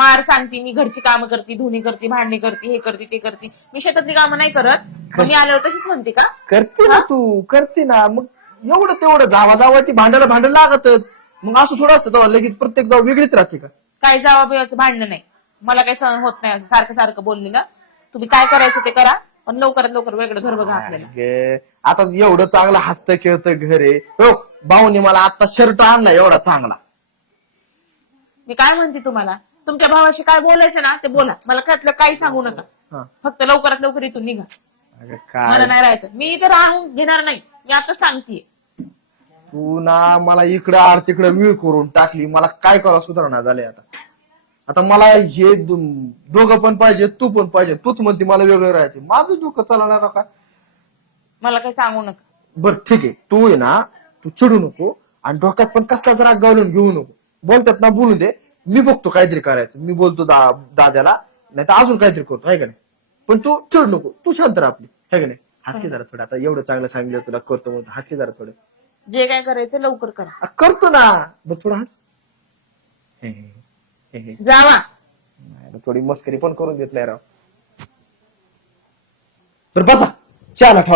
मार सांगते, मी घरची कामं करते, धुणी करते, भांडणी करते, हे करते, ते करते. मी शेतातली कामं नाही करत. मग मी आल्यावर तशीच म्हणते का? करते ना तू, करते ना. मग एवढं तेवढं जावाची भांडायला लागतच. मग असं थोडं असतं तेव्हा लगेच प्रत्येक जाव वेगळीच राहते का? काही जावाबिवाचं भांडणं नाही. मला काही सहन होत नाही असं सारखं सारखं बोललेलं. तुम्ही काय करायचं ते करा, पण लवकरात लवकर वेगळं घर बघा आपल्याला. आता एवढं चांगलं हसतं खेळतं घर आहे. हो, भाऊनी मला आता शर्ट आणला एवढा चांगला. मी काय म्हणते तुम्हाला, तुमच्या भावाशी काय बोलायचं ना ते बोला, मला त्यातलं काही सांगू नका. हा. फक्त लवकरात लवकर इथून निघा. अगं मला काय नाही राहायचं, मी इथे राहून घेणार नाही. मी आता सांगतेय. तू ना मला इकडं आड तिकडं विळ करून टाकली. मला काय करावं सुधारणा झाले आता. आता मला हे दोघं पण पाहिजे, तू पण पाहिजे. तूच म्हणते मला वेगळं राहायचं. माझं डोकं चालणार का? मला काही सांगू नका. बर ठीक आहे, तू आहे ना, तू चिडू नको आणि डोक्यात पण कसलाच राग घालून घेऊ नको. बोलतात ना बोलू दे, मी बघतो काहीतरी करायचं. मी बोलतो दाद्याला, नाही तर अजून काहीतरी करतो, आहे का नाही? पण तू चिड नको, तू शांत राहा आपली, आहे का नाही? हसके जरा थोडं, आता एवढं चांगलं सांगितलं तुला करतो म्हणतो, हसके जरा थोडं. जे काय करायचं लवकर करा. करतो ना, बघ थोडं हस. जावा. थोडी मस्करी पण करून देतलाय राव. बरं बसा, चहा ठेवा.